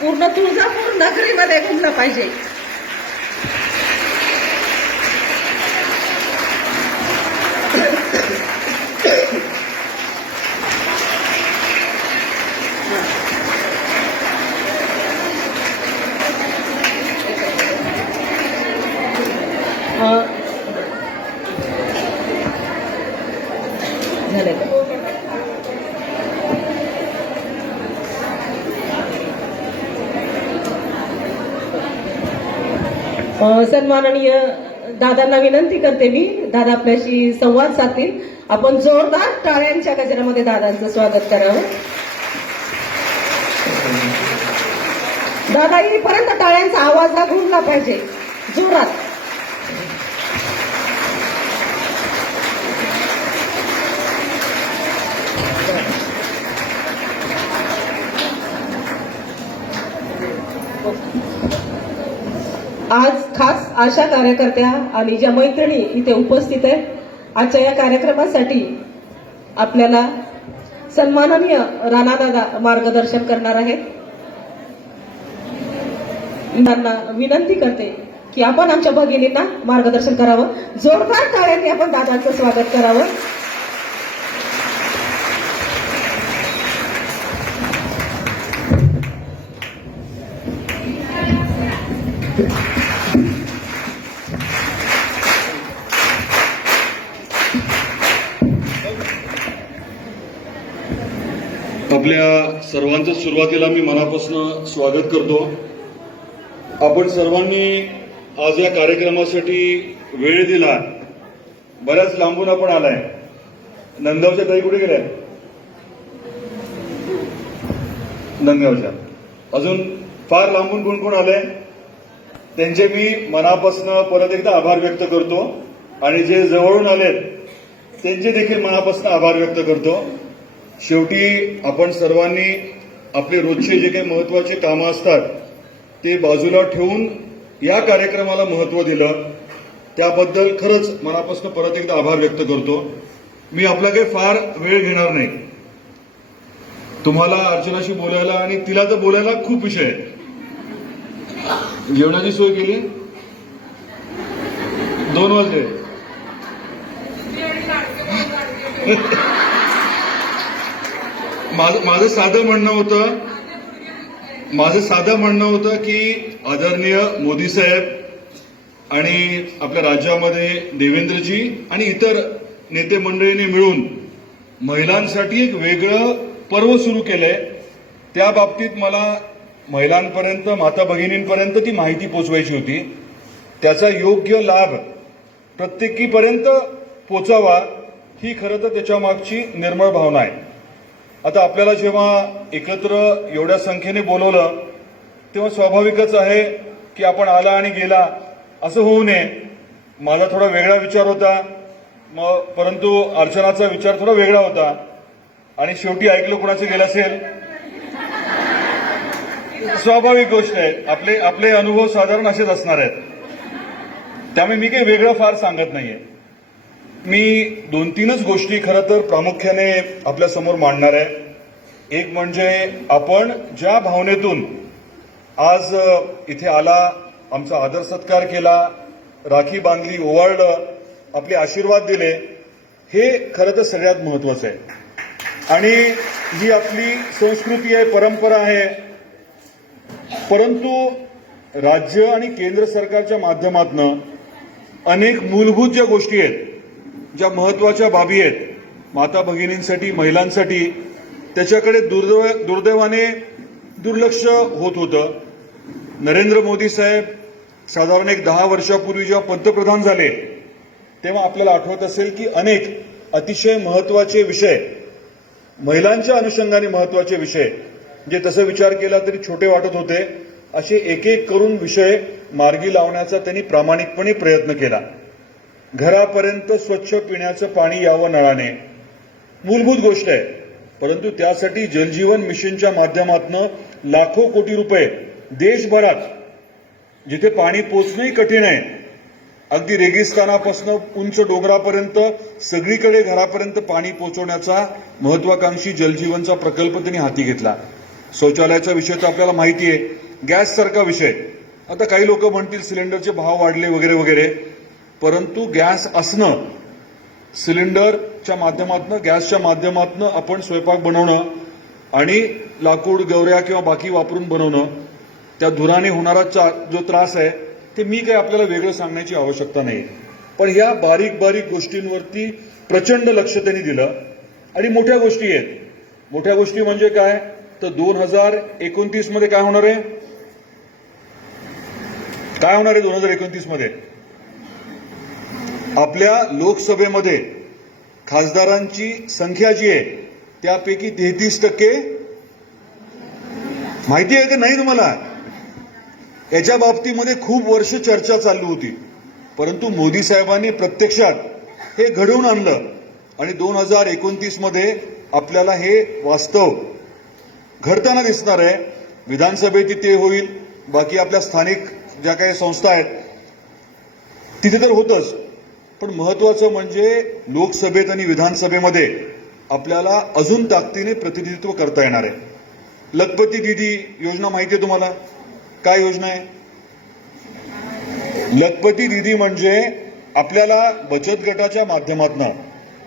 पूर्ण तुळजापूर नगरीमध्ये घुमलं पाहिजे अं, झालं का? अ, सन्माननीय दादांना विनंती करते मी. दादा आपल्याशी संवाद साधतील. आपण जोरदार टाळ्यांच्या गजरामध्ये दादांचं स्वागत करावं. दादा येईपर्यंत टाळ्यांचा आवाज हा घुमला पाहिजे. जोरात. आज खास आशा कार्यकर्त्या आणि ज्या मैत्रिणी इथे उपस्थित आहेत आजच्या या कार्यक्रमासाठी आपल्याला सन्माननीय राणादादा मार्गदर्शन करणार आहेत. त्यांना विनंती करते की आपण आमच्या भगिनींना मार्गदर्शन करावं. जोरदार टाळ्यांनी आपण दादाचं स्वागत करावं. आपल्या सर्वांचं सुरुवातीला मी मनापासून स्वागत करतो. आपण सर्वांनी आज या कार्यक्रमासाठी वेळ दिला. बऱ्याच लांबून आपण आलाय. नंदगावच्या ताई कुठे गेल्या? नंदगावच्या अजून फार लांबून कोण कोण आलंय? त्यांचे मी मनापासून परत एकदा आभार व्यक्त करतो. आणि जे जवळून आलेत त्यांचे देखील मनापासून आभार व्यक्त करतो. शेवटी आपण सर्वांनी आपले रोजचे जे काही महत्त्वाचे कामं असतात ते बाजूला ठेवून या कार्यक्रमाला महत्त्व दिलं. त्याबद्दल खरंच मनापासून परत एकदा आभार व्यक्त करतो. मी आपला काही फार वेळ घेणार नाही. तुम्हाला अर्चनाशी बोलायला आणि तिला तर बोलायला खूप विषय आहे. जेवणाची सोय केली? दोन वाजले. माझं माझं साधं म्हणणं होतं माझं साधं म्हणणं होतं की आदरणीय मोदी साहेब आणि आपल्या राज्यामध्ये देवेंद्रजी आणि इतर नेते मंडळींनी मिळून महिलांसाठी एक वेगळं पर्व सुरू केलंय. त्या बाबतीत मला महिलांपर्यंत माता भगिनींपर्यंत ती माहिती पोचवायची होती. त्याचा योग्य लाभ प्रत्येकीपर्यंत पोचावा ही खरं तर त्याच्यामागची निर्मळ भावना आहे. आता आपल्याला जेव्हा एकत्र एवढ्या संख्येने बोलवलं तेव्हा स्वाभाविकच आहे की आपण आला आणि गेला असं होऊ नये. माझा थोडा वेगळा विचार होता मग परंतु अर्चनाचा विचार थोडा वेगळा होता. आणि शेवटी ऐकलं कुणाचं गेलं असेल? स्वाभाविक गोष्ट आहे. आपले आपले अनुभव साधारण असेच असणार आहेत. त्यामुळे मी काही वेगळं फार सांगत नाहीये. मी दोन तीनच गोष्टी खरं तर प्रामुख्याने आपल्यासमोर मांडणार आहे. एक म्हणजे आपण ज्या भावनेतून आज इथे आला आमचा आदर सत्कार केला राखी बांधली ओवाळलं आपले आशीर्वाद दिले हे खरं तर सगळ्यात महत्वाचं आहे. आणि ही आपली संस्कृती आहे परंपरा आहे. परंतु राज्य आणि केंद्र सरकारच्या माध्यमातून अनेक मूलभूत ज्या गोष्टी आहेत ज्या महत्त्वाच्या बाबी आहेत माता भगिनींसाठी महिलांसाठी त्याच्याकडे दुर्दैव दुर्दैवाने दुर्लक्ष होत होतं. नरेंद्र मोदी साहेब साधारण एक दहा वर्षापूर्वी जेव्हा पंतप्रधान झाले तेव्हा आपल्याला आठवत असेल की अनेक अतिशय महत्त्वाचे विषय महिलांच्या अनुषंगाने महत्त्वाचे विषय जे तसं विचार केला तरी छोटे वाटत होते असे एक एक करून विषय मार्गी लावण्याचा त्यांनी प्रामाणिकपणे प्रयत्न केला. घरापर्यंत स्वच्छ पिण्याचं पाणी यावं नळाने. मूलभूत गोष्ट आहे. परंतु त्यासाठी जलजीवन मिशनच्या माध्यमातून लाखो कोटी रुपये देशभरात जिथे पाणी पोचणंही कठीण आहे अगदी रेगिस्तानापासून उंच डोंगरापर्यंत सगळीकडे घरापर्यंत पाणी पोचवण्याचा महत्वाकांक्षी जलजीवनचा प्रकल्प त्यांनी हाती घेतला. शौचालयाचा विषय तर आपल्याला माहिती आहे. गॅससारखा विषय. आता काही लोक म्हणतील सिलेंडरचे भाव वाढले वगैरे वगैरे. परंतु गॅस असणं सिलेंडरच्या माध्यमातून गॅसच्या माध्यमातून आपण स्वयंपाक बनवणं आणि लाकूड गवऱ्या किंवा बाकी वापरून बनवणं त्या धुराने होणारा चा जो त्रास आहे ते मी काही आपल्याला वेगळं सांगण्याची आवश्यकता नाही. पण ह्या बारीक बारीक गोष्टींवरती प्रचंड लक्ष त्यांनी दिलं. आणि मोठ्या गोष्टी आहेत. मोठ्या गोष्टी म्हणजे काय? तर दोन हजार एकोणतीसमध्ये काय होणार आहे? काय होणार आहे दोन हजार एकोणतीसमध्ये आपल्या लोकसभेमध्ये खासदारांची संख्या जी आहे त्यापैकी तेहतीस टक्के माहिती आहे की? नाही तुम्हाला? याच्या बाबतीमध्ये खूप वर्ष चर्चा चालली होती. परंतु मोदी साहेबांनी प्रत्यक्षात हे घडवून आणलं आणि दोन हजार एकोणतीसमध्ये आपल्याला हे वास्तव घडताना दिसणार आहे. विधानसभेत ते होईल बाकी आपल्या स्थानिक ज्या काही संस्था आहेत तिथे तर होतच. पण महत्वाचं म्हणजे लोकसभेत आणि विधानसभेमध्ये आपल्याला अजून ताकदीने प्रतिनिधित्व करता येणार आहे. लखपती दिदी योजना माहिती आहे तुम्हाला? काय योजना आहे? लखपती दिदी म्हणजे आपल्याला बचत गटाच्या माध्यमातनं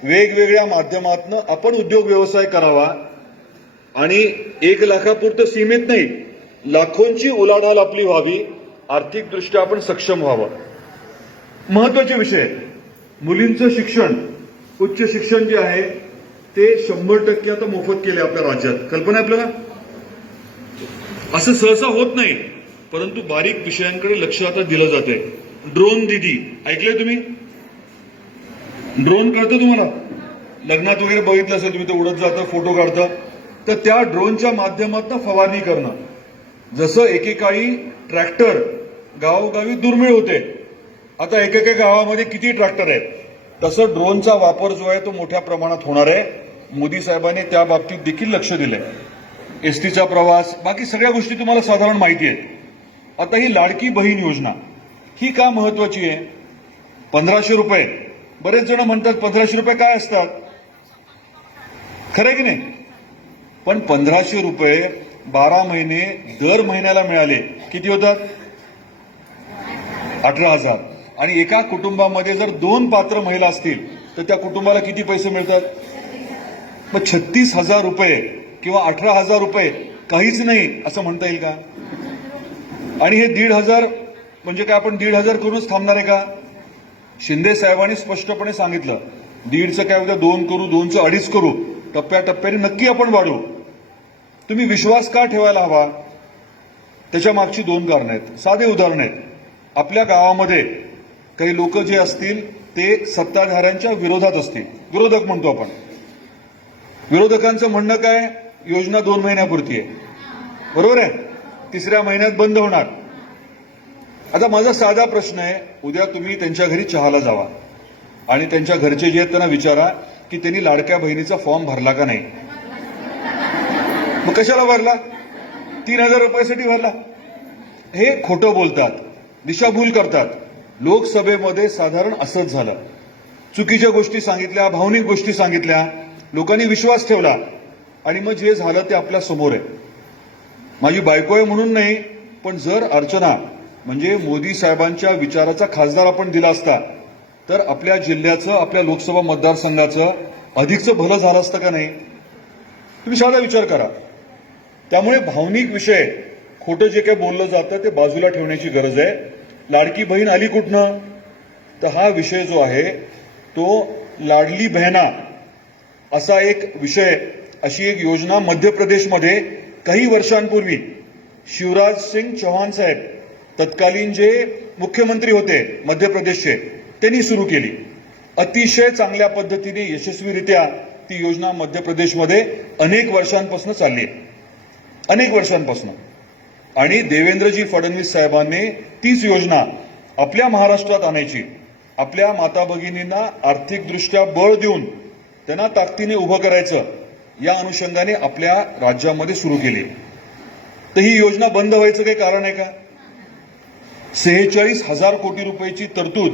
वेगवेगळ्या माध्यमातनं आपण उद्योग व्यवसाय करावा आणि एक लाखापुरतं सीमित नाही लाखोंची उलाढाल आपली व्हावी आर्थिकदृष्ट्या आपण सक्षम व्हावं. महत्त्वाचे विषय. मुलींचं शिक्षण उच्च शिक्षण जे आहे ते शंभर टक्के आता मोफत केले आपल्या राज्यात. कल्पना आहे आपल्याला? असं सहसा होत नाही. परंतु बारीक विषयांकडे लक्ष आता दिलं जाते ड्रोन दिदी ऐकलंय तुम्ही? ड्रोन कळतं तुम्हाला. लग्नात वगैरे बघितलं असेल तुम्ही ते उडत जातं फोटो काढता. तर त्या ड्रोनच्या माध्यमातून फवारणी करणं. जसं एकेकाळी ट्रॅक्टर गावोगावी दुर्मिळ होते. आता एकेका गावामध्ये किती ट्रॅक्टर आहेत? तसं ड्रोनचा वापर जो आहे तो मोठ्या प्रमाणात होणार आहे. मोदी साहेबांनी त्या बाबतीत देखील लक्ष दिलंय. एसटीचा प्रवास बाकी सगळ्या गोष्टी तुम्हाला साधारण माहिती आहेत. आता ही लाडकी बहीण योजना ही का महत्वाची आहे? पंधराशे रुपये. बरेच जण म्हणतात पंधराशे रुपये काय असतात? खरं की नाही? पण पंधराशे रुपये बारा महिने दर महिन्याला मिळाले. किती होतात? अठरा हजार. आणि एका कुटुंबामध्ये जर दोन पात्र महिला असतील तर त्या कुटुंबाला किती पैसे मिळतात? मग छत्तीस हजार रुपये किंवा अठरा हजार रुपये काहीच नाही असं म्हणता येईल का? आणि हे दीड हजार म्हणजे काय आपण दीड हजार करूनच थांबणार आहे का? शिंदे साहेबांनी स्पष्टपणे सांगितलं दीडचं काय उद्या दोन करू दोनचं अडीच करू टप्प्याटप्प्याने नक्की आपण वाढू. तुम्ही विश्वास का ठेवायला हवा? त्याच्या मागची दोन कारणं आहेत. साधे उदाहरण आहेत. आपल्या गावामध्ये काही लोक जे असतील ते सत्ताधाऱ्यांच्या विरोधात असतील. विरोधक म्हणतो आपण. विरोधकांचं म्हणणं काय? योजना दोन महिन्यापुरती आहे. बरोबर आहे? तिसऱ्या महिन्यात बंद होणार. आता माझा साधा प्रश्न आहे उद्या तुम्ही त्यांच्या घरी चहाला जावा. आणि त्यांच्या घरचे जे आहेत त्यांना विचारा की त्यांनी लाडक्या बहिणीचा फॉर्म भरला का नाही. मग कशाला भरला? तीन हजार रुपयासाठी भरला. हे खोटं बोलतात. दिशाभूल करतात. लोकसभेमध्ये साधारण असंच झालं. चुकीच्या गोष्टी सांगितल्या भावनिक गोष्टी सांगितल्या लोकांनी विश्वास ठेवला आणि मग जे झालं ते आपल्यासमोर आहे. माझी बायको आहे म्हणून नाही पण जर अर्चना म्हणजे मोदी साहेबांच्या विचाराचा खासदार आपण दिला असता तर आपल्या जिल्ह्याचं आपल्या लोकसभा मतदारसंघाचं अधिकचं भलं झालं असतं का नाही? तुम्ही साधा विचार करा. त्यामुळे भावनिक विषय खोटं जे काही बोललं जातं ते बाजूला ठेवण्याची गरज आहे. लाडकी बहीण आली कुठनं? तर हा विषय जो आहे तो लाडली बहना असा एक विषय अशी एक योजना मध्य प्रदेशमध्ये काही वर्षांपूर्वी शिवराज सिंग चौहान साहेब तत्कालीन जे मुख्यमंत्री होते मध्य प्रदेशचे त्यांनी सुरू केली. अतिशय चांगल्या पद्धतीने यशस्वीरित्या ती योजना मध्य प्रदेशमध्ये अनेक वर्षांपासून चालली. आहे अनेक वर्षांपासून. आणि देवेंद्रजी फडणवीस साहेबांनी तीच योजना आपल्या महाराष्ट्रात आणायची. आपल्या माता भगिनींना आर्थिकदृष्ट्या बळ देऊन त्यांना ताकदीने उभं करायचं या अनुषंगाने आपल्या राज्यामध्ये सुरू केली. तर ही योजना बंद व्हायचं काही कारण आहे का? सेहेचाळीस हजार कोटी रुपयाची तरतूद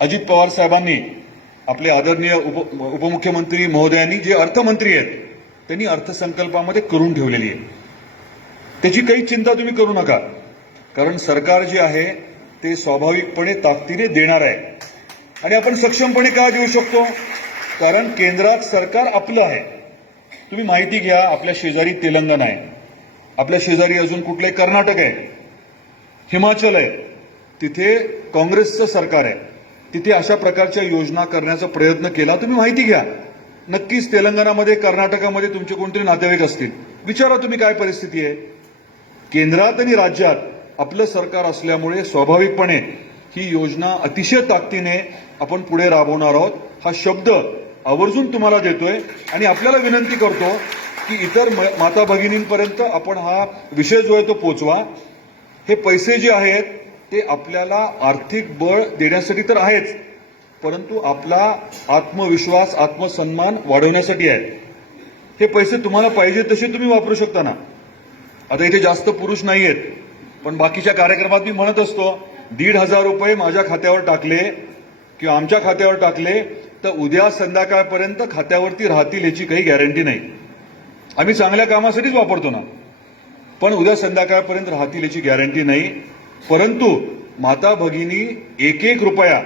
अजित पवार साहेबांनी आपले आदरणीय उप उपमुख्यमंत्री महोदयांनी जे अर्थमंत्री आहेत त्यांनी अर्थसंकल्पामध्ये करून ठेवलेली आहे. त्याची काही चिंता तुम्ही करू नका. कारण सरकार जे आहे ते स्वाभाविकपणे ताकदीने देणार आहे. आणि आपण सक्षमपणे का देऊ शकतो? कारण केंद्रात सरकार आपलं आहे. तुम्ही माहिती घ्या आपल्या शेजारी तेलंगणा आहे. आपल्या शेजारी अजून कुठले कर्नाटक आहे? हिमाचल आहे. तिथे काँग्रेसचं सरकार आहे. तिथे अशा प्रकारच्या योजना करण्याचा प्रयत्न केला तुम्ही माहिती घ्या. नक्कीच तेलंगणामध्ये कर्नाटकामध्ये तुमचे कोणतरी नातेवाईक असतील. विचारा तुम्ही काय परिस्थिती आहे. केंद्रात आणि राज्यात आपलं सरकार असल्यामुळे स्वाभाविकपणे ही योजना अतिशय ताकदीने आपण पुढे राबवणार आहोत. हा शब्द आवर्जून तुम्हाला देतोय आणि आपल्याला विनंती करतो की इतर म- माता भगिनींपर्यंत आपण हा विषय जो आहे तो पोचवा. हे पैसे जे आहेत ते आपल्याला आर्थिक बळ देण्यासाठी तर आहेच परंतु आपला आत्मविश्वास आत्मसन्मान वाढवण्यासाठी आहे हे पैसे तुम्हाला पाहिजे तसे तुम्ही वापरू शकता ना? आता इथे जास्त पुरुष नाही आहेत पण बाकीच्या कार्यक्रमात मी म्हणत असतो दीड हजार रुपये माझ्या खात्यावर टाकले किंवा आमच्या खात्यावर टाकले तर उद्या संध्याकाळपर्यंत खात्यावरती राहतील याची काही गॅरंटी नाही. आम्ही चांगल्या कामासाठीच वापरतो ना. पण उद्या संध्याकाळपर्यंत राहतील याची गॅरंटी नाही. परंतु माता भगिनी एक एक रुपया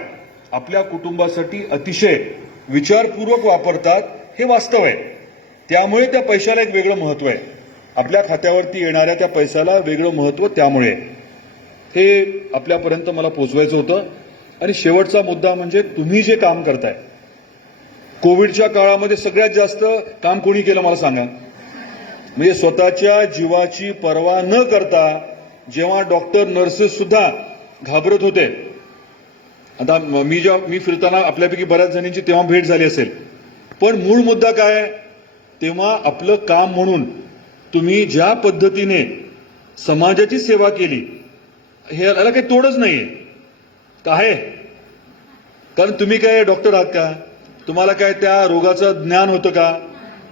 आपल्या कुटुंबासाठी अतिशय विचारपूर्वक वापरतात हे वास्तव आहे. त्यामुळे त्या पैशाला एक वेगळं महत्त्व आहे. आपल्या खात्यावरती येणाऱ्या त्या पैशाला वेगळं महत्त्व त्यामुळे. हे आपल्यापर्यंत मला पोचवायचं होतं. आणि शेवटचा मुद्दा म्हणजे तुम्ही जे काम करताय कोविडच्या काळामध्ये सगळ्यात जास्त काम कोणी केलं मला सांगा. म्हणजे स्वतःच्या जीवाची पर्वा न करता जेव्हा डॉक्टर नर्सेस सुद्धा घाबरत होते. आता मी जेव्हा मी फिरताना आपल्यापैकी बऱ्याच जणींची तेव्हा भेट झाली असेल. पण मूळ मुद्दा काय तेव्हा आपलं काम म्हणून तुम्ही ज्या पद्धतीने समाजाची सेवा केली हे याला काही तोडच आहे का आहे? कारण तुम्ही काय डॉक्टर आहात का? तुम्हाला काय त्या रोगाचं ज्ञान होतं का?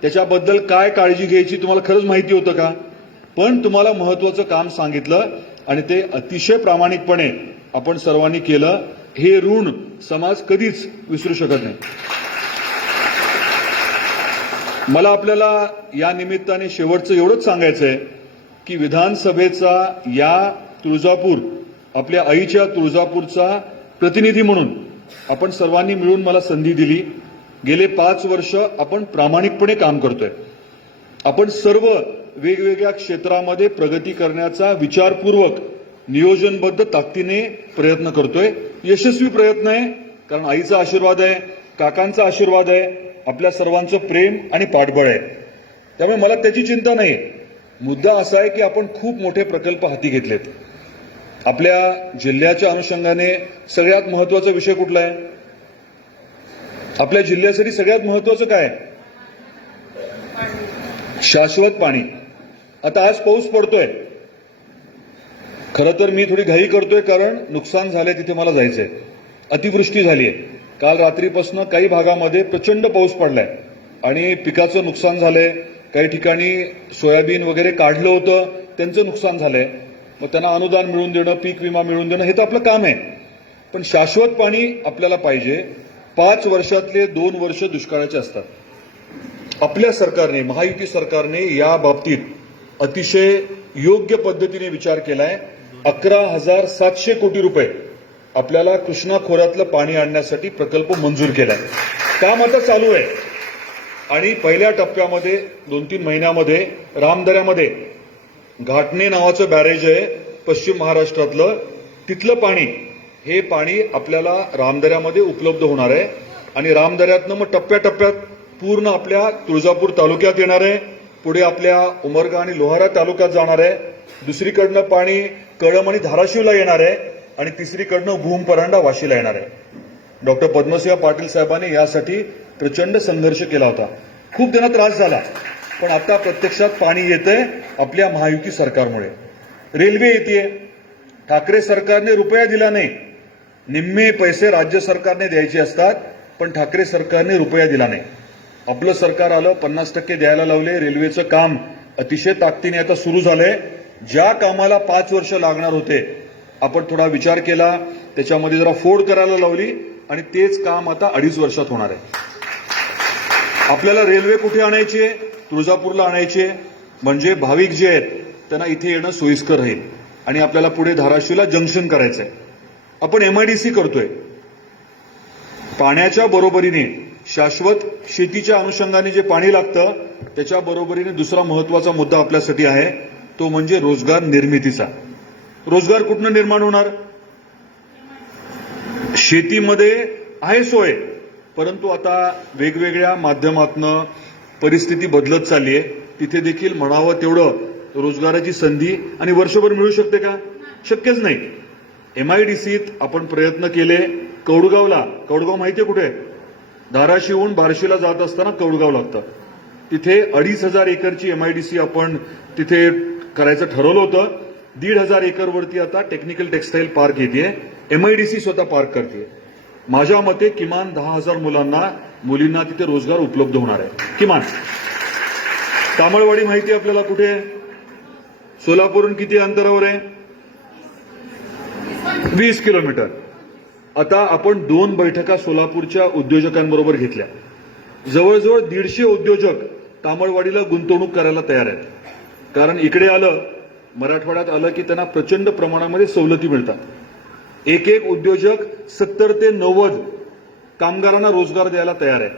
त्याच्याबद्दल काय काळजी घ्यायची तुम्हाला खरंच माहिती होतं का? पण तुम्हाला महत्वाचं काम सांगितलं आणि ते अतिशय प्रामाणिकपणे आपण सर्वांनी केलं. हे ऋण समाज कधीच विसरू शकत नाही. मला आपल्याला या निमित्ताने शेवटचं एवढंच सांगायचं आहे की विधानसभेचा या तुळजापूर आपल्या आईच्या तुळजापूरचा प्रतिनिधी म्हणून आपण सर्वांनी मिळून मला संधी दिली. गेले पाच वर्ष आपण प्रामाणिकपणे काम करतोय. आपण सर्व वेगवेगळ्या क्षेत्रामध्ये प्रगती करण्याचा विचारपूर्वक नियोजनबद्ध ताकदीने प्रयत्न करतोय. यशस्वी प्रयत्न आहे कारण आईचा आशीर्वाद आहे काकांचा आशीर्वाद आहे आपल्या सर्वांचं प्रेम आणि पाठबळ आहे. त्यामुळे मला त्याची चिंता नाही. मुद्दा असा आहे की आपण खूप मोठे प्रकल्प हाती घेतलेत. आपल्या जिल्ह्याच्या अनुषंगाने सगळ्यात महत्त्वाचा विषय कुठला आहे? आपल्या जिल्ह्यासाठी सगळ्यात महत्वाचं काय? शाश्वत पाणी. आता आज पाऊस पडतोय. खरं तर मी थोडी घाई करतोय कारण नुकसान झालंय तिथे मला जायचंय. अतिवृष्टी झाली आहे काल रात्रीपासून काही भागामध्ये प्रचंड पाऊस पडलाय. आणि पिकाचं नुकसान झालंय. काही ठिकाणी सोयाबीन वगैरे काढलं होतं. त्यांचं नुकसान झालंय. मग त्यांना अनुदान मिळवून देणं पीक विमा मिळवून देणं हे तर आपलं काम आहे. पण शाश्वत पाणी आपल्याला पाहिजे. पाच वर्षातले दोन वर्ष दुष्काळाचे असतात. आपल्या सरकारने महायुती सरकारने या बाबतीत अतिशय योग्य पद्धतीने विचार केलाय. अकरा हजार सातशे कोटी रुपये आपल्याला कृष्णा खोऱ्यातलं पाणी आणण्यासाठी प्रकल्प मंजूर केला काम आता चालू आहे. आणि पहिल्या टप्प्यामध्ये दोन तीन महिन्यामध्ये रामदऱ्यामध्ये घाटणे नावाचं बॅरेज आहे पश्चिम महाराष्ट्रातलं. तिथलं पाणी हे पाणी आपल्याला रामदऱ्यामध्ये उपलब्ध होणार आहे. आणि रामदऱ्यातनं मग टप्प्याटप्प्यात पूर्ण आपल्या तुळजापूर तालुक्यात येणार आहे. पुढे आपल्या उमरगा आणि लोहारा तालुक्यात जाणार आहे. दुसरीकडनं पाणी कळम आणि धाराशिवला येणार आहे. आणि तिसरीकडनं भूम परांडा वाशीला येणार आहे. डॉक्टर पद्मसिंह पाटील साहेबांनी यासाठी प्रचंड संघर्ष केला होता. खूप त्यांना त्रास झाला पण आता प्रत्यक्षात पाणी येतंय आपल्या महायुती सरकारमुळे. रेल्वे येते ठाकरे सरकारने रुपया दिला नाही. निम्मे पैसे राज्य सरकारने द्यायचे असतात पण ठाकरे सरकारने रुपया दिला नाही. आपलं सरकार आलं पन्नास टक्के द्यायला लावले रेल्वेचं काम अतिशय ताकदीने आता सुरू झालंय. ज्या कामाला पाच वर्ष लागणार होते आपण थोडा विचार केला त्याच्यामध्ये जरा फोड करायला लावली आणि तेच काम आता अडीच वर्षात होणार आहे. आपल्याला रेल्वे कुठे आणायची आहे? तुळजापूरला आणायची आहे. म्हणजे भाविक जे आहेत त्यांना इथे येणं सोयीस्कर राहील. आणि आपल्याला पुढे धाराशिवला जंक्शन करायचं आहे आपण एमआयडीसी करतोय. पाण्याच्या बरोबरीने शाश्वत शेतीच्या अनुषंगाने जे पाणी लागतं त्याच्या बरोबरीने दुसरा महत्त्वाचा मुद्दा आपल्यासाठी आहे तो म्हणजे रोजगार निर्मितीचा. रोजगार कुठनं निर्माण होणार? शेतीमध्ये आहे सोय परंतु आता वेगवेगळ्या माध्यमातनं परिस्थिती बदलत चालली आहे. तिथे देखील म्हणावं तेवढं रोजगाराची संधी आणि वर्षभर मिळू शकते का? शक्यच नाही. एमआयडीसीत आपण प्रयत्न केले कौडगावला कौडगाव माहितीये कुठे? धाराशिवहून बार्शीला जात असताना कौडगाव लागतं. तिथे अडीच हजार एकरची एमआयडीसी आपण तिथे करायचं ठरवलं होतं. दीड हजार एकरवरती आता टेक्निकल टेक्सटाईल पार्क येते एमआयडीसी स्वतः पार्क करते माझ्या मते किमान दहा हजार मुलांना मुलींना तिथे रोजगार उपलब्ध होणार आहे. किमान. तामळवाडी माहिती आपल्याला कुठे आहे? सोलापूरहून किती अंतरावर आहे? वीस किलोमीटर. आता आपण दोन बैठका सोलापूरच्या उद्योजकांबरोबर घेतल्या. जवळजवळ दीडशे उद्योजक तामळवाडीला गुंतवणूक करायला तयार आहेत. कारण इकडे आलं मराठवाड्यात आलं की त्यांना प्रचंड प्रमाणामध्ये सवलती मिळतात. एक एक उद्योजक सत्तर ते नव्वद कामगारांना रोजगार द्यायला तयार आहे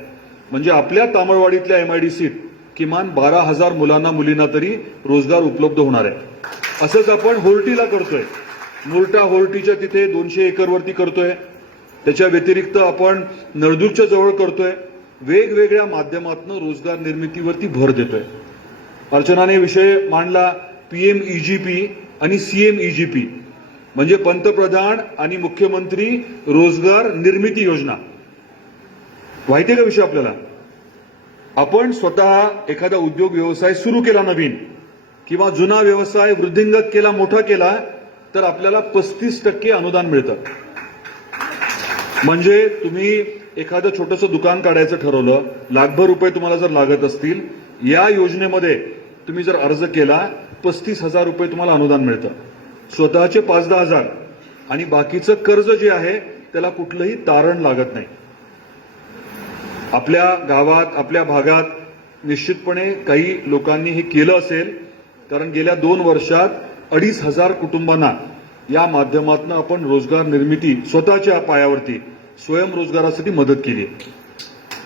म्हणजे आपल्या तामळवाडीतल्या एमआयडीसीत किमान बारा हजार मुलांना मुलींना तरी रोजगार उपलब्ध होणार आहे. असंच आपण होर्टीला करतोय. मुरटा होर्टीच्या तिथे दोनशे एकरवरती करतोय. त्याच्या व्यतिरिक्त आपण नळदूरच्या जवळ करतोय. वेगवेगळ्या माध्यमातून रोजगार निर्मितीवरती भर देतोय. अर्चनाने विषय मांडला. P M E G P आणि C M E G P म्हणजे पंतप्रधान आणि मुख्यमंत्री रोजगार निर्मिती योजना. माहितीये का विषय आपल्याला? आपण स्वतः एखादा उद्योग व्यवसाय सुरू केला नवीन किंवा जुना व्यवसाय वृद्धिंगत केला मोठा केला तर आपल्याला पस्तीस टक्के अनुदान मिळतं. म्हणजे तुम्ही एखादं छोटंसं दुकान काढायचं ठरवलं लाखभर रुपये तुम्हाला जर लागत असतील या योजनेमध्ये तुम्ही जर अर्ज केला पस्तीस हजार रुपये तुम्हाला अनुदान मिळतं. स्वतःचे पाच दहा हजार. आणि बाकीचं कर्ज जे आहे त्याला कुठलंही तारण लागत नाही. आपल्या गावात आपल्या भागात निश्चितपणे काही लोकांनी हे केलं असेल कारण गेल्या दोन वर्षात अडीच हजार कुटुंबांना या माध्यमातून आपण रोजगार निर्मिती स्वतःच्या पायावरती स्वयंरोजगारासाठी मदत केली.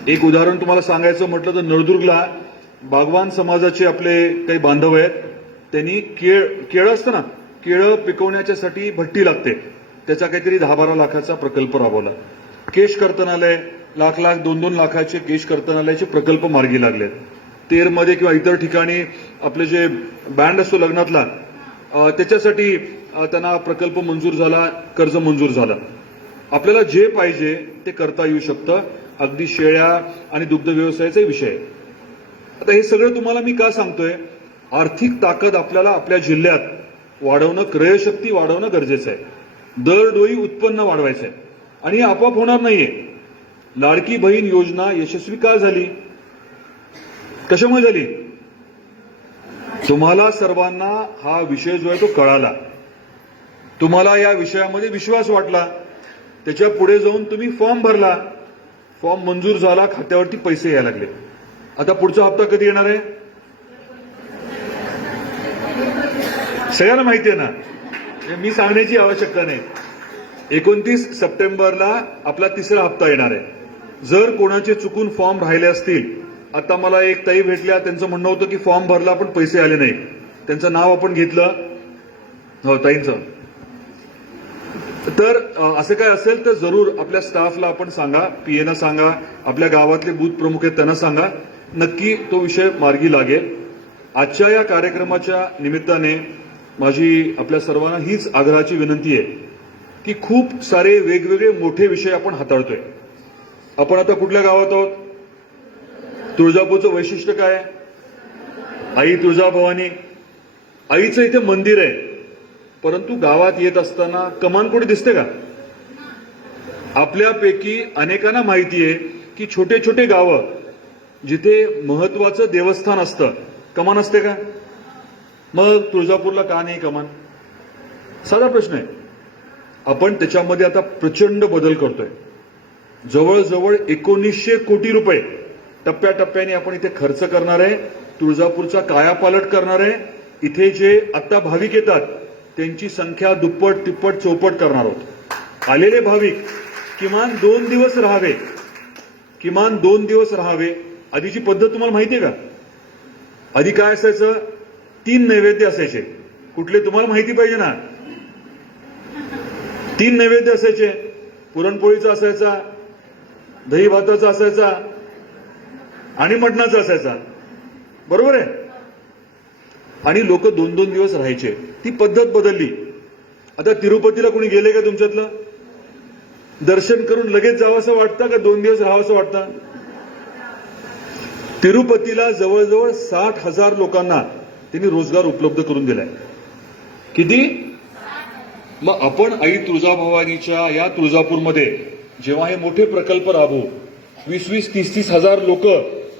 एक उदाहरण तुम्हाला सांगायचं म्हटलं तर नळदुर्गला बागवान समाजाचे आपले काही बांधव आहेत त्यांनी केळ केळं असतं ना केळं पिकवण्याच्यासाठी भट्टी लागते. त्याचा काहीतरी दहा बारा लाखाचा प्रकल्प राबवला. केश कर्तनालय लाख लाख दोन दोन लाखाचे केश कर्तनालयाचे प्रकल्प मार्गी लागलेत तेरमध्ये किंवा इतर ठिकाणी आपले जे बँड असतो लग्नातला त्याच्यासाठी त्यांना प्रकल्प मंजूर झाला कर्ज मंजूर झालं. आपल्याला जे पाहिजे ते करता येऊ शकतं. अगदी शेळ्या आणि दुग्ध व्यवसायाचा विषय आहे. आता हे सगळं तुम्हाला मी का सांगतोय? आर्थिक ताकद आपल्याला आपल्या जिल्ह्यात वाढवणं क्रयशक्ती वाढवणं गरजेचं आहे. दरडोई उत्पन्न वाढवायचं आहे. आणि हे आपोआप होणार नाहीये. लाडकी बहीण योजना यशस्वी का झाली? कशामुळे झाली? तुम्हाला सर्वांना हा विषय जो आहे तो कळाला. तुम्हाला या विषयामध्ये विश्वास वाटला. त्याच्या पुढे जाऊन तुम्ही फॉर्म भरला. फॉर्म मंजूर झाला खात्यावरती पैसे यायला लागले. आता पुढचा हप्ता कधी येणार आहे? सगळ्यांना माहिती आहे ना? म्हणजे मी सांगण्याची आवश्यकता नाही. एकोणतीस सप्टेंबरला आपला तिसरा हप्ता येणार आहे. जर कोणाचे चुकून फॉर्म राहिले असतील आता मला एक ताई भेटल्या त्यांचं म्हणणं होतं की फॉर्म भरला पण पैसे आले नाही त्यांचं नाव आपण घेतलं. हो ताईंचं. तर असं काय असेल तर जरूर आपल्या स्टाफला आपण सांगा पीएना सांगा आपल्या गावातले बूथ प्रमुख आहेत त्यांना सांगा. नक्की तो विषय मार्गी लागेल. आजच्या या कार्यक्रमाच्या निमित्ताने माझी आपल्या सर्वांना हीच आग्रहाची विनंती आहे की खूप सारे वेगवेगळे मोठे विषय आपण हाताळतोय. आपण आता कुठल्या गावात आहोत? तुळजापूरचं वैशिष्ट्य काय आई तुळजाभवानी. आईचं इथे मंदिर आहे. परंतु गावात येत असताना कमान कोणी दिसते का? आपल्यापैकी अनेकांना माहिती आहे की छोटे छोटे गावं जिथे महत्वाचं देवस्थान असतं. कमान असते का? मग तुळजापूरला का नाही कमान? साधा प्रश्न आहे. आपण त्याच्यामध्ये आता प्रचंड बदल करतोय. जवळजवळ एकोणीसशे कोटी रुपये टप्प्याटप्प्याने आपण इथे खर्च करणार आहे. तुळजापूरचा कायापालट करणार आहे. इथे जे आत्ता भाविक येतात त्यांची संख्या दुप्पट तिप्पट चौपट करणार आहोत. आलेले भाविक किमान दोन दिवस राहावे. किमान दोन दिवस राहावे. आधीची पद्धत तुम्हाला माहिती आहे का? आधी काय असायचं? तीन नैवेद्य असायचे. कुठले तुम्हाला माहिती पाहिजे ना? तीन नैवेद्य असायचे. पुरणपोळीचा असायचा दही भाताचा असायचा आणि मटणाचा असायचा. बरोबर आहे? आणि लोक दोन दोन दिवस राहायचे. ती पद्धत बदलली. आता तिरुपतीला कोणी गेले का तुमच्यातलं? दर्शन करून लगेच जावं असं वाटतं का? दोन दिवस राहावं असं वाटतं? तिरुपतीला जवळजवळ साठ हजार लोकांना त्यांनी रोजगार उपलब्ध करून दिलाय. किती? मग आपण आई तुळजाभवानीच्या या तुळजापूरमध्ये जेव्हा हे मोठे प्रकल्प राबवू वीस वीस तीस तीस हजार लोक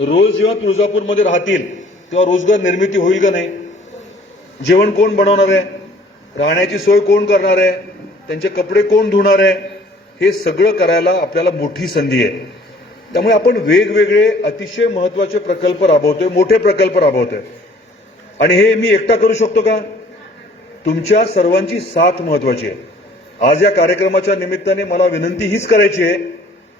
रोज जेव्हा तुळजापूरमध्ये राहतील तेव्हा रोजगार निर्मिती होईल का नाही? जेवण कोण बनवणार आहे? राहण्याची सोय कोण करणार आहे? त्यांचे कपडे कोण धुणार आहे? हे सगळं करायला आपल्याला मोठी संधी आहे. त्यामुळे आपण वेगवेगळे अतिशय महत्त्वाचे प्रकल्प राबवतोय मोठे प्रकल्प राबवतोय. आणि हे मी एकटा करू शकतो का? तुमच्या सर्वांची साथ महत्वाची आहे. आज या कार्यक्रमाच्या निमित्ताने मला विनंती हीच करायची आहे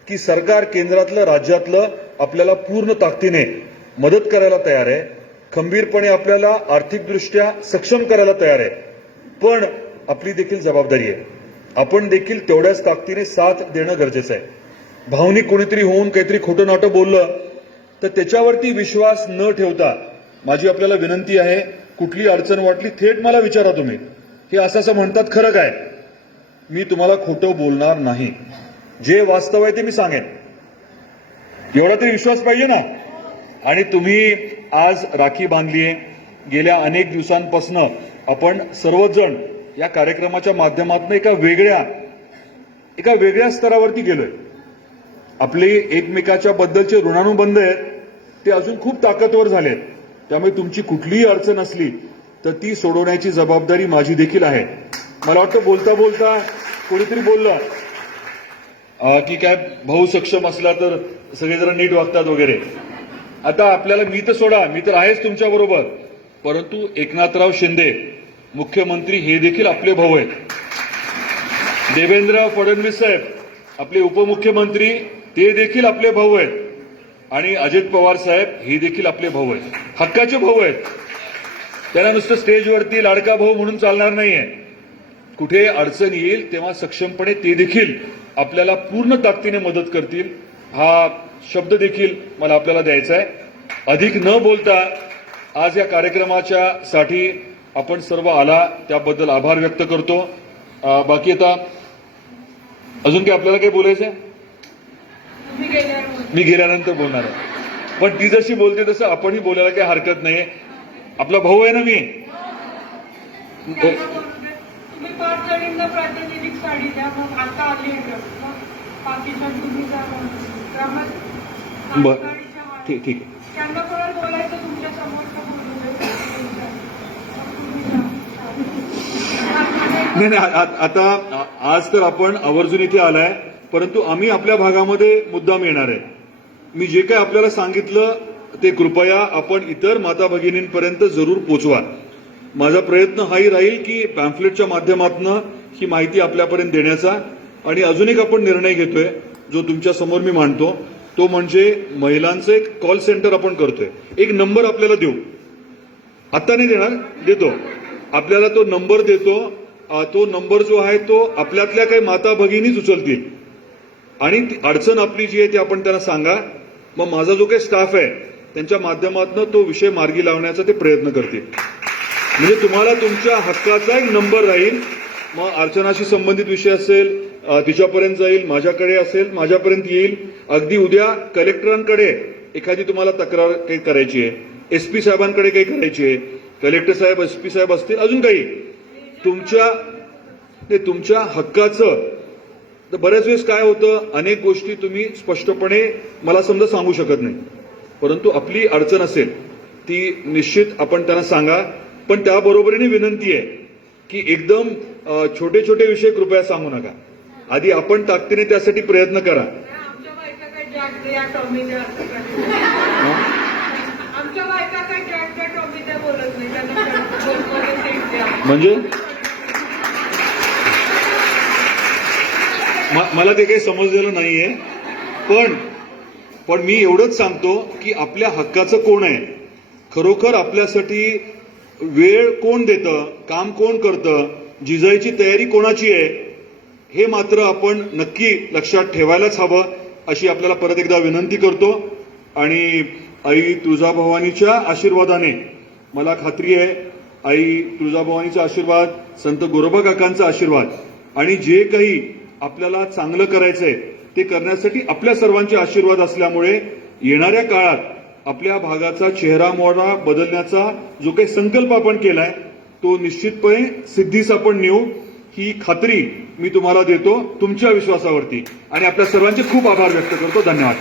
की सरकार केंद्रातलं राज्यातलं आपल्याला पूर्ण ताकदीने मदत करायला तयार आहे. खंबीरपणे आपल्याला आर्थिकदृष्ट्या सक्षम करायला तयार आहे. पण आपली देखील जबाबदारी आहे. आपण देखील तेवढ्याच ताकदीने साथ देणं गरजेचं आहे. भावनिक कोणीतरी होऊन काहीतरी खोटं नाटं बोललं तर त्याच्यावरती विश्वास न ठेवता माझी आपल्याला विनंती आहे कुठली अडचण वाटली थेट मला विचारा तुम्ही. हे असं असं म्हणतात खरं काय? मी तुम्हाला खोटं बोलणार नाही. जे वास्तव आहे ते मी सांगेन. एवढा तरी विश्वास पाहिजे ना? आणि तुम्ही आज राखी बांधली आहे गेल्या अनेक दिवसांपासून आपण सर्वजण या कार्यक्रमाच्या माध्यमातून एका वेगळ्या एका वेगळ्या स्तरावरती गेलोय. आपले एकमेकाच्या बद्दलचे ऋणानुबंध आहेत ते अजून खूप ताकदवर झाले आहेत त्यामुळे तुमची कुठलीही अडचण असली तर ती सोडवण्याची जबाबदारी माझी देखील आहे. मला वाटतं बोलता बोलता कोणीतरी बोललं. की काय भाऊ सक्षम असला तर सगळेजण नीट वागतात वगैरे. आता आपल्याला मी तर सोडा मी तर आहेच तुमच्या बरोबर. परंतु एकनाथराव शिंदे मुख्यमंत्री हे देखील आपले भाऊ आहेत. देवेंद्र फडणवीस साहेब आपले उपमुख्यमंत्री ते देखील आपले भाऊ आहेत. आणि अजित पवार साहेब हे देखील आपले भाऊ आहेत. हक्काचे भाऊ आहेत. त्यांना नुसतं स्टेजवरती लाडका भाऊ म्हणून चालणार नाहीये. कुठे अडचण येईल तेव्हा सक्षमपणे ते देखील आपल्याला पूर्ण ताकदीने मदत करतील. हा शब्द देखील मला आपल्याला द्यायचा आहे. अधिक न बोलता आज या कार्यक्रमाच्या साठी आपण सर्व आला. त्याबद्दल आभार व्यक्त करतो. बाकी आता अजून काही आपल्याला काही बोलायचं आहे मी गेल्यानंतर बोलणार आहे. पण ती जशी बोलते तसं आपणही बोलायला काही हरकत नाही आपला भाऊ आहे ना मी? बर. ठीक ठीक. नाही नाही आता आज तर आपण आवर्जून इथे आलाय. परंतु आम्ही आपल्या भागामध्ये मुद्दाम येणार आहे. मी जे काय आपल्याला सांगितलं ते कृपया आपण इतर माता भगिनींपर्यंत जरूर पोचवा. माझा प्रयत्न हाही राहील की पॅम्फलेटच्या माध्यमातून ही माहिती आपल्यापर्यंत देण्याचा आणि अजून एक आपण निर्णय घेतोय जो तुमच्यासमोर मी मांडतो तो म्हणजे महिलांचं एक कॉल सेंटर आपण करतोय. एक नंबर आपल्याला देऊ. आता नाही देणार देतो. आपल्याला तो नंबर देतो. तो नंबर जो आहे तो आपल्यातल्या काही माता भगिनीच उचलतील. आणि ती अडचण आपली जी आहे ती आपण त्यांना सांगा. मग माझा जो काही स्टाफ आहे त्यांच्या माध्यमातून तो विषय मार्गी लावण्याचा ते प्रयत्न करतील. म्हणजे तुम्हाला तुमच्या हक्काचा एक नंबर राहील. मग अर्चनाशी संबंधित विषय असेल तिच्यापर्यंत जाईल माझ्याकडे असेल माझ्यापर्यंत येईल. अगदी उद्या कलेक्टरांकडे एखादी तुम्हाला तक्रार काही करायची आहे. एस पी साहेबांकडे काही करायची आहे. कलेक्टर साहेब एस पी साहेब असतील अजून काही. तुमच्या ते तुमच्या हक्काचं तर बऱ्याच वेळेस काय होतं अनेक गोष्टी तुम्ही स्पष्टपणे मला समजा सांगू शकत नाही. परंतु आपली अडचण असेल ती निश्चित आपण त्यांना सांगा. पण त्याबरोबरीने विनंती आहे की एकदम छोटे छोटे विषय कृपया सांगू नका. आधी आपण ताकदीने त्यासाठी प्रयत्न करा. आमच्या बायका काय जॅक द्या टॉमी द्या असं करतात. हं? आमच्या बायका काय जॅक द्या टॉमी द्या बोलत नाही त्यांना म्हणजे म- मला ते काही समजलेलं नाहीये. पण पण मी एवढंच सांगतो की आपल्या हक्काचं कोण आहे? खरोखर आपल्यासाठी वेळ कोण देतं काम कोण करतं जिजाईची तयारी कोणाची आहे हे मात्र आपण नक्की लक्षात ठेवायलाच हवं अशी आपल्याला परत एकदा विनंती करतो. आणि आई तुळजाभवानीच्या आशीर्वादाने मला खात्री आहे आई तुळजाभवानीचा आशीर्वाद संत गोरोबा काकांचा आशीर्वाद आणि जे काही आपल्याला चांगलं करायचंय ते करण्यासाठी आपल्या सर्वांचे आशीर्वाद असल्यामुळे येणाऱ्या काळात आपल्या भागाचा चेहरा मोहरा बदलण्याचा जो काही संकल्प आपण केलाय तो निश्चितपणे सिद्धीस आपण नेऊ. ही खात्री मी तुम्हाला देतो तुमच्या विश्वासावरती. आणि आपल्या सर्वांचे खूप आभार व्यक्त करतो. धन्यवाद.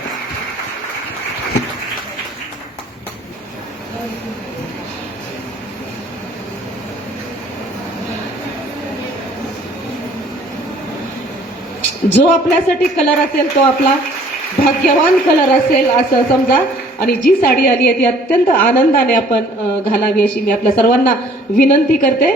जो आपल्यासाठी कलर असेल तो आपला भाग्यवान कलर असेल असं समजा. आणि जी साडी आली आहे ती अत्यंत आनंदाने आपण घालावी अशी मी आपल्या सर्वांना विनंती करते.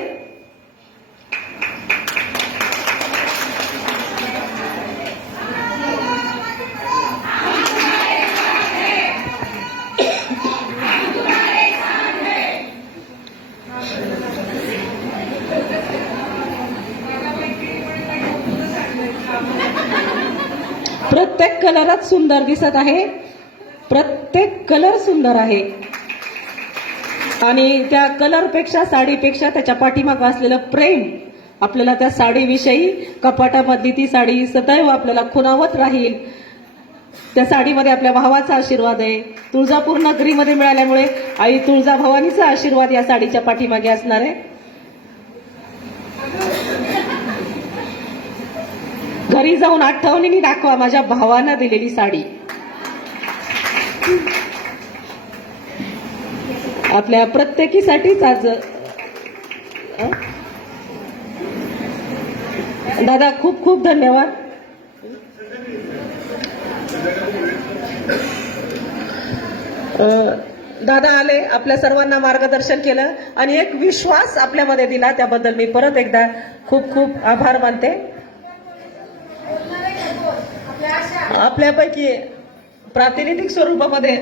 खरंच सुंदर दिसत आहे. प्रत्येक कलर सुंदर आहे. आणि त्या कलरपेक्षा साडीपेक्षा त्याच्या पाठीमागं असलेलं प्रेम आपल्याला त्या साडीविषयी कपाटामधली ती साडी सदैव आपल्याला खुणावत राहील. त्या साडीमध्ये आपल्या भावाचा आशीर्वाद आहे. तुळजापूर नगरीमध्ये मिळाल्यामुळे आई तुळजाभवानीचा आशीर्वाद या साडीच्या पाठीमागे असणार आहे. घरी जाऊन आठवणीने दाखवा माझ्या भावानं दिलेली साडी. आपल्या प्रत्येकीसाठीच आज दादा खूप खूप धन्यवाद. दादा आले आपल्या सर्वांना मार्गदर्शन केलं आणि एक विश्वास आपल्यामध्ये दिला त्याबद्दल मी परत एकदा खूप खूप आभार मानते. आपल्यापैकी प्रातिनिधिक स्वरूपामध्ये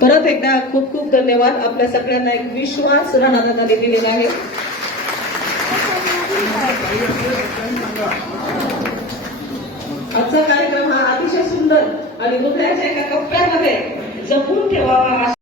परत एकदा खूप खूप धन्यवाद. आपल्या सगळ्यांना एक विश्वास राणादादाने दिलेला आहे. आजचा कार्यक्रम हा अतिशय सुंदर आणि हृदयाच्या एका कप्प्यामध्ये जपून ठेवावा.